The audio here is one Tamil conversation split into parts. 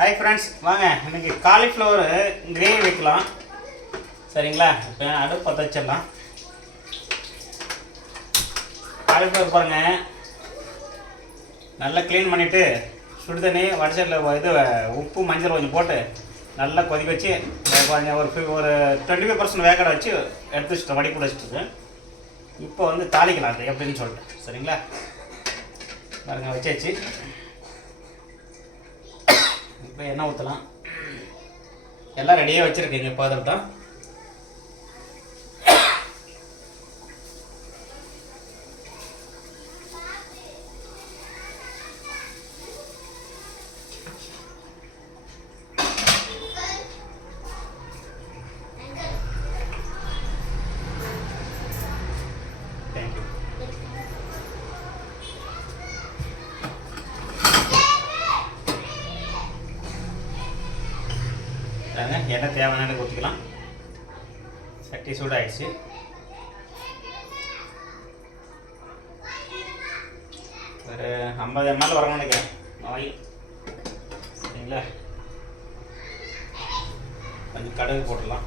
ஹாய் ஃப்ரெண்ட்ஸ் வாங்க இன்னைக்கு காலிஃப்ளவர் கிரேவி வைக்கலாம். சரிங்களா? இப்போ அடுப்பு பற்ற வச்சிடலாம். காலிஃப்ளவர் பாருங்க. நல்லா க்ளீன் பண்ணிவிட்டு சுடுதண்ணி தண்ணி இது உப்பு மஞ்சள் கொஞ்சம் போட்டு நல்லா கொதிக்க வச்சு கொஞ்சம் ஒரு ஒரு டுவெண்ட்டி ஃபைவ் பர்சன்ட் வேக்கடை வச்சு எடுத்து வச்சுட்டு வடிப்பு வச்சுட்டு இப்போ வந்து தாளிக்கலாம் அது எப்படின்னு சொல்லிட்டு. சரிங்களா? பாருங்க வச்சாச்சு. இப்போ எண்ணெய் ஊற்றலாம் எல்லாம் ரெடியாக வச்சுருக்கீங்க பார்த்துட்டோம் தேங்க்யூ பாருங்க எண்ணெய் தேவையான ஊற்றிக்கலாம் சட்டி சூடாயிடுச்சு. ஒரு ஐம்பது எம்எல் வரணும்னு நினைக்கிறேன். ஆயில் சரிங்களா? கொஞ்சம் கடுகு போட்டுடலாம்.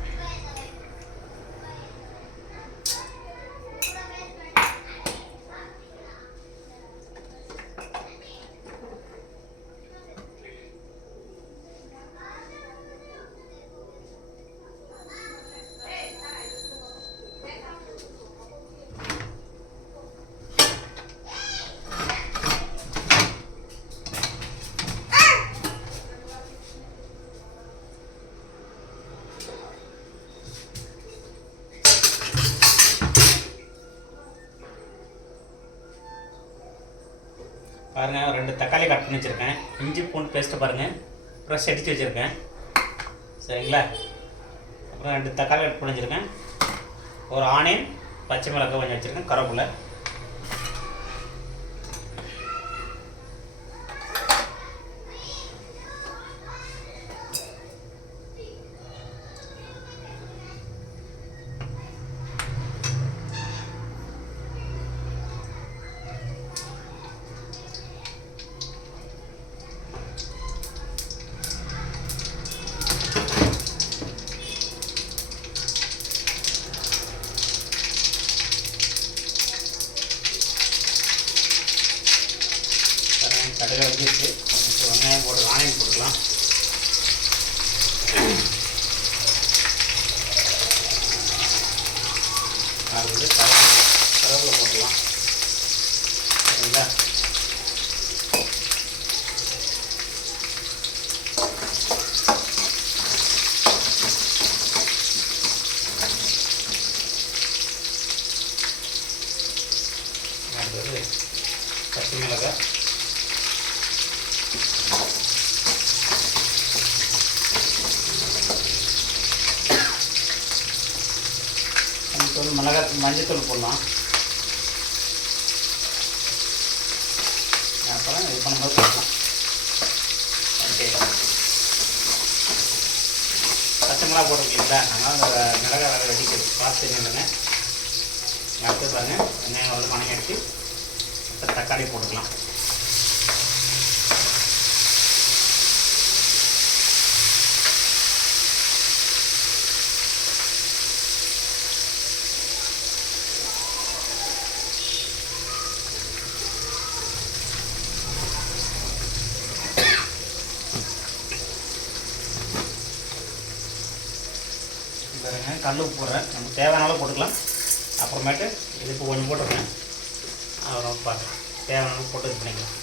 பாருங்கள் ரெண்டு தக்காளி கட் பண்ணி வச்சுருக்கேன். இஞ்சி பூண்டு பேஸ்ட்டு பாருங்கள் ப்ரெஷ் அடித்து வச்சுருக்கேன். சரிங்களா? அப்புறம் ரெண்டு தக்காளி கட் பண்ணி வச்சுருக்கேன். ஒரு ஆனியன் பச்சை மிளகாய் கொஞ்சம் வச்சுருக்கேன் கருவேப்பிலை பாருங்க கடுகு வச்சுருச்சு இப்போ வெங்காயம் போட்டு ஆனியன் போட்டுக்கலாம் அது வந்து கருவேப்பிலை போட்டுக்கலாம் சரிங்களா? அடுத்தது பச்சை மிளகாய். மிளகா மஞ்சத்தூள் போடலாம். அப்புறம் இது பண்ணும்போது போடலாம் ஓகே. பச்சை மிளகா போட்டிருக்கீங்களா? அதனால் அந்த மிளகா வேலை வெடிக்கிறது பார்த்து நின்றுங்க. அடுத்து பாருங்கள் வெங்காயம் வந்து மணி எடுத்து தக்காளி போட்டுக்கலாம். பாருங்க போடுறேன். நமக்கு தேவையான போட்டுக்கலாம். அப்புறமேட்டு இதுக்கு இப்போ கொஞ்சம் அப்புறம் பார்க்கலாம். தேவையான போட்டு இது பண்ணிக்கலாம்.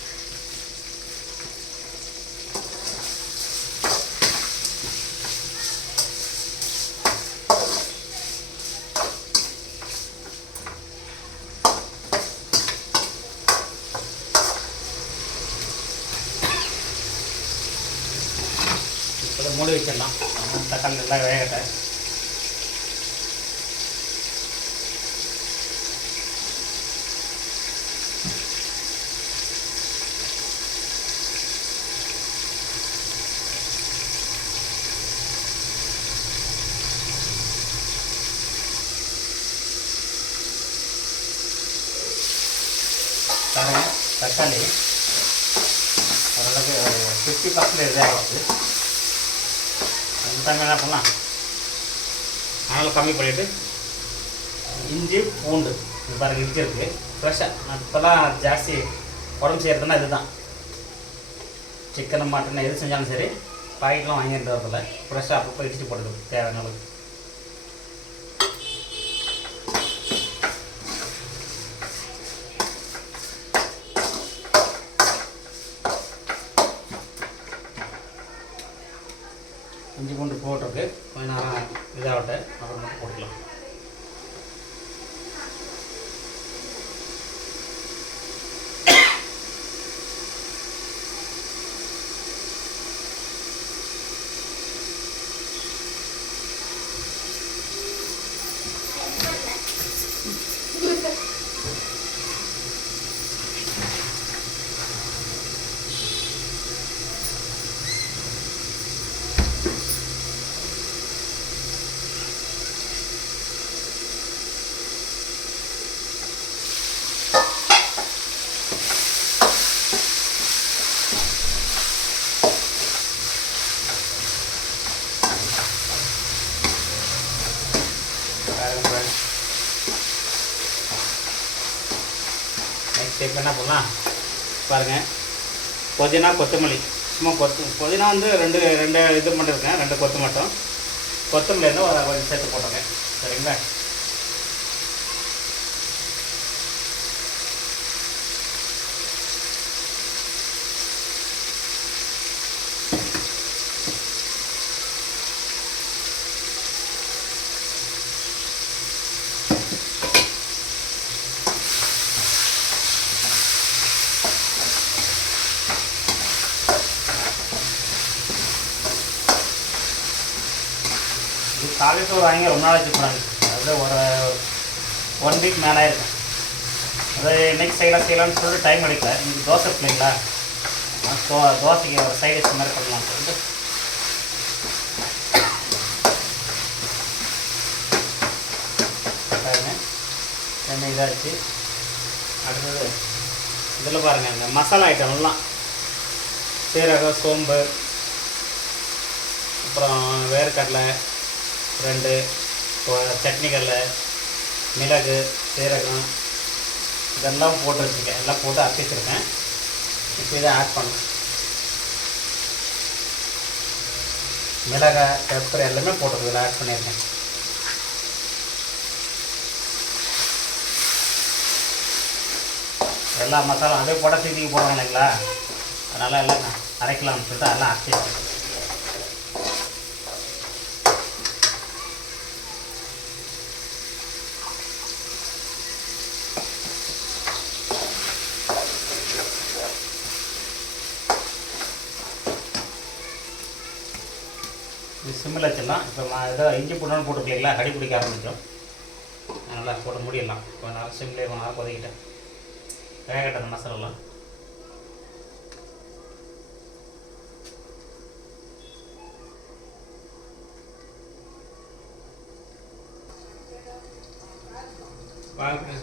மூடி வச்சிடலாம். தக்காளி நல்லா வேகட்டை பாருங்க தக்காளி ஓரளவுக்கு ஃபிஃப்டி பர்சன்டேஜ் இதாகிடுச்சு அந்த டைம் என்ன பண்ணலாம் அதனால் கம்மி பண்ணிவிட்டு இஞ்சி பூண்டு இது பாருங்க இஞ்சி இருக்குது ஃப்ரெஷ்ஷாக இப்போல்லாம் ஜாஸ்தி உடம்பு செய்கிறதுனா இதுதான் சிக்கன் மட்டன் எது செஞ்சாலும் சரி பாக்கெட்லாம் வாங்கிட்டு வரதில்ல ஃப்ரெஷ்ஷாக அப்பப்போ இடிச்சு போட்டுருக்கு தேவையான அளவுக்கு இஞ்சி பூண்டு போட்டுட்டு கொஞ்சம் நேரம் இதாகட்டும் அப்புறம் மட்டும் போட்டுக்கலாம் நெக்ஸ்ட் இப்போ என்ன பண்ணலாம்? பாருங்கள் புதினா கொத்தமல்லி. சும்மா கொத்து புதினா வந்து ரெண்டு ரெண்டு இது மட்டும் இருக்கேன் ரெண்டு கொத்து மட்டும். கொத்தமல்லி இருந்தால் ஒரு கொஞ்சம் சேர்த்து போட்டுருங்க. சரிங்களா இது காலிஃப்ளவர் வாங்கி ரொம்ப நாள் வச்சுருப்பாங்க அது ஒரு ஒன் வீக் மேலே இருக்கும் அது இன்னைக்கு செய்யலாம் செய்யலாம்னு சொல்லிட்டு டைம் எடுக்கல. இன்னைக்கு தோசை பிள்ளைங்களா தோ தோசைக்கு ஒரு சைடு டிஷ் மாதிரி பண்ணலாம் சொல்லிட்டு. பாருங்க. எண்ணெய் இதாச்சு. அடுத்தது இதில் பாருங்கள் இந்த மசாலா ஐட்டம்லாம் சீரகம் சோம்பு அப்புறம் வேர்க்கடலை ரெண்டு சட்னி கடலை மிளகு சீரகம் இதெல்லாம் போட்டு வச்சுருக்கேன். எல்லாம் போட்டு அரைச்சி வச்சுருக்கேன். இப்போ இதை ஆட் பண்ணேன் மிளகாய் பெப்பர் எல்லாமே போட்டு இதில் ஆட் பண்ணியிருக்கேன். எல்லா மசாலா அதே போட சீதிக்கு போடுவாங்க இல்லைங்களா? அதனால் எல்லாம் அரைக்கலாம்னு சொல்லிட்டு எல்லாம் அரைச்சி வச்சிருக்கேன். இது சிம்மில் வச்சிடலாம் இப்போ நான் இஞ்சி பூண்டு போட்டுக்கலைங்களா கடி பிடிக்க ஆரம்பிச்சோம் அதனால் போட முடியலாம். கொஞ்ச நேரம் சிம்லேயே கொஞ்ச நேரம் கொதிக்கிட்டேன். வேகட்ட அந்த மசாலாலாம்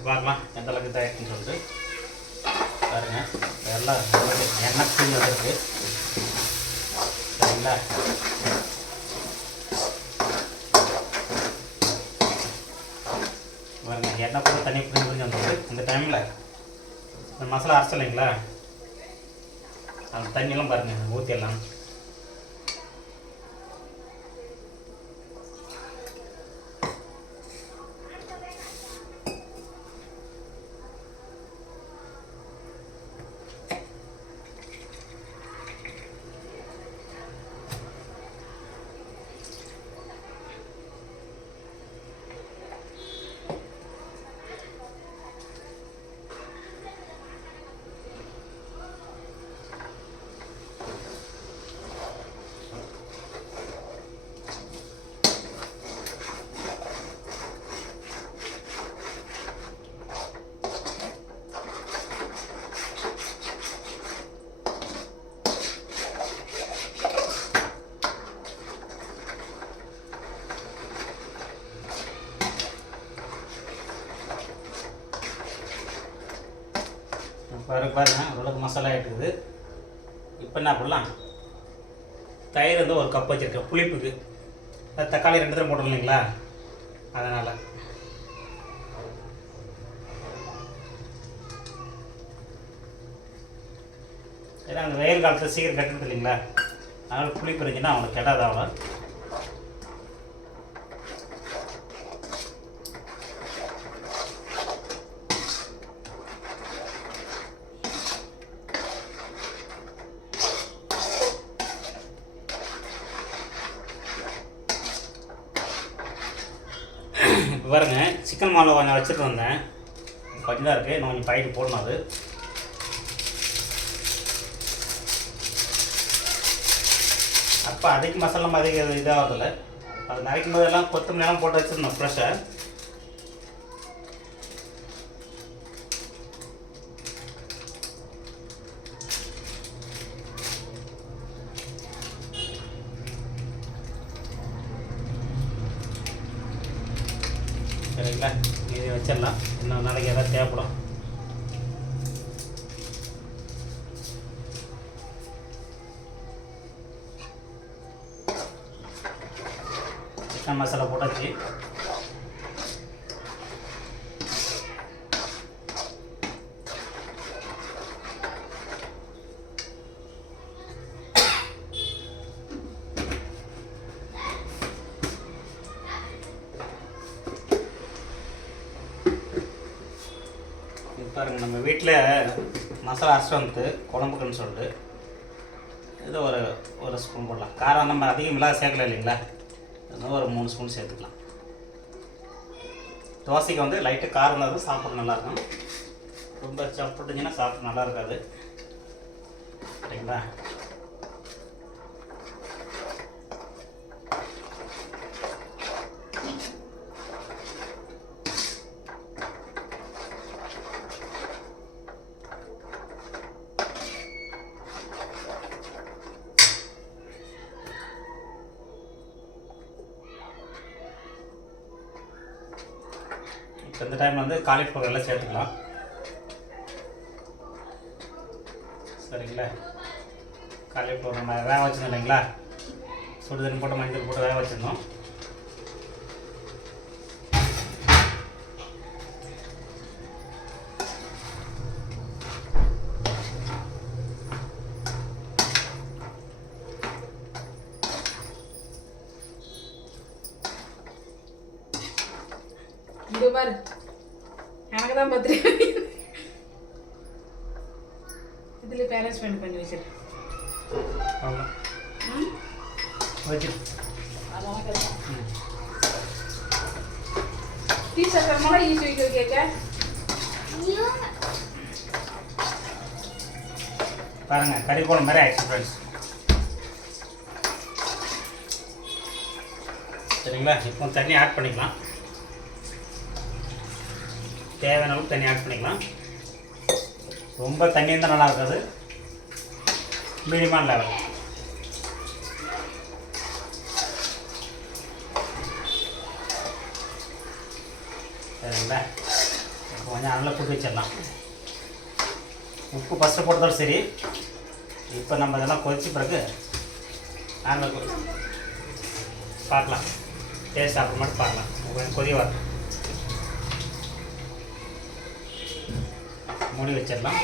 பார்க்கலாம். எந்த அளவுக்கு இதாகிடுச்சுன்னு சொல்லிட்டு. பாருங்க. எல்லாம் எண்ணெய் வந்துருக்கு சரிங்களா பாருங்க எண்ணெய் கூட தண்ணி புரிஞ்சு புரிஞ்சு வந்துடுது இந்த டைமில் இந்த மசாலா அரைச்சலைங்களா அந்த தண்ணியெல்லாம் பாருங்கள் ஊற்றிடலாம் பாருங்க ஓரளவுக்கு மசாலா ஆகிட்டுருக்குது இப்போ என்ன பண்ணலாம்? தயிர் வந்து ஒரு கப் வச்சுருக்கேன் புளிப்புக்கு. அது தக்காளி ரெண்டு தடவை போட்டோம் இல்லைங்களா? அதனால். ஏன்னா அந்த வெயில் காலத்தில் சீக்கிரம் கட்டுறது இல்லைங்களா? அதனால் புளிப்பு இருந்துச்சுன்னா அவனுக்கு கெடாத அவ்வளோ இப்போ பாருங்க சிக்கன் மாலை கொஞ்சம் வச்சுட்டு வந்தேன். கொஞ்சம் தான் இருக்குது இன்னும் கொஞ்சம் பயிர் போடணும் அது. அப்போ அதுக்கு மசாலா மாதிரி இதாகிறதில்ல. அது நரைக்கும் போதெல்லாம் கொத்தமல்லாம் போட்டு வச்சுருந்தோம் ஃப்ரெஷ்ஷாக சரிங்களா இது வச்சிடலாம் இன்னும் நாளைக்கு எதாவது தேவைப்படும். சிக்கன் மசாலா போட்டாச்சு. பாருங்கள் நம்ம வீட்டில் மசாலா அரைச்சிட்டு வந்து குழம்புக்குன்னு சொல்லிட்டு இது ஒரு ஒரு ஸ்பூன் போடலாம். காரம் நம்ம அதிகம் இல்லாத சேர்க்கல இல்லைங்களா? அதனால ஒரு மூணு ஸ்பூன் சேர்த்துக்கலாம். தோசைக்கு வந்து லைட்டு காரம் இருந்தால் தான் சாப்பிட நல்லாயிருக்கும் ரொம்ப சாப்பிட்டுச்சுன்னா சாப்பிட நல்லா இருக்காது. சரிங்களா? இந்த டைம் வந்து காலிஃப்ளவர் எல்லாம் சேர்த்துக்கலாம். சரிங்களா? காலிஃப்ளவர் நம்ம வேக வச்சிருந்தோம் இல்லைங்களா? சுடுதண்ணி போட்டு மஞ்சள் போட்டு வேக வச்சுருந்தோம் இங்க பாரு எனக்கு தான் பத்திரிக்கை இதுல பேரண்ட்ஸ்மெண்ட் பண்ணி வச்சிரு அவ்வளோ ம்? கரெக்டா. டீ வைக்க கேட்க பாருங்க கறி குழம்பு மாதிரி ஆயிடுச்சு ஃப்ரெண்ட்ஸ் சரிங்களா? இப்போ தண்ணி ஆட் பண்ணிக்கலாம். தேவையான அளவுக்கு தண்ணி ஆட் பண்ணிக்கலாம். ரொம்ப தண்ணி இருந்தால் நல்லா இருக்காது. மீடியமான லெவல் சரிங்களா இப்போ கொஞ்சம் நல்லா கொதி வச்சிடலாம் உப்பு ஃபஸ்ட்டு போட்டதோட சரி இப்போ நம்ம இதெல்லாம் கொதிச்ச பிறகு நாங்கள் பார்க்கலாம் டேஸ்ட் அப்புறம் மட்டும் பார்க்கலாம் கொஞ்சம் கொதி வரட்டும் மூடி வச்சிடலாம்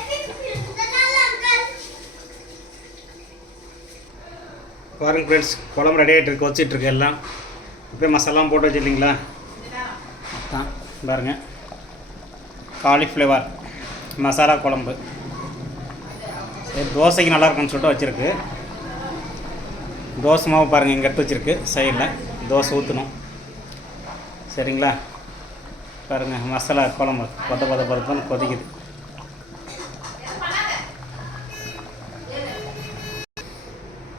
பாருங்க ஃப்ரெண்ட்ஸ் குழம்பு ரெடி ஆகிட்டு இருக்கு வச்சிட்டு இருக்கு எல்லாம் இப்போ மசாலாம் போட்டு வச்சிருக்கீங்களா பாருங்கள் காலிஃப்ளவர் மசாலா குழம்பு. சரி தோசைக்கு நல்லாயிருக்குன்னு சொல்லிட்டு வச்சுருக்கு. தோசை மாவு பாருங்கள் இங்கே எடுத்து வச்சுருக்கு சைடில் தோசை ஊற்றணும் சரிங்களா? பாருங்கள் மசாலா குழம்பு. கொத கொத கொதன்னு கொதிக்குது.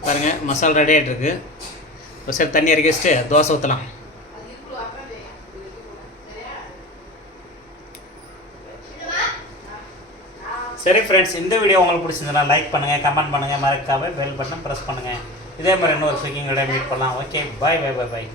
பாருங்கள் மசாலா ரெடி ஆகிட்டுருக்கு ஒரு இப்போ சரி தண்ணி இறக்கி வச்சுட்டு தோசை ஊற்றலாம் சரி ஃப்ரெண்ட்ஸ் இந்த வீடியோ உங்களுக்கு பிடிச்சிருந்தனா லைக் பண்ணுங்கள் கமெண்ட் பண்ணுங்கள் மறக்காமல் பெல் பட்டன் ப்ரெஸ் பண்ணுங்கள் இதே மாதிரி இன்னொரு ஸ்விக்கிங் மீட் பண்ணலாம். Okay bye bye bye bye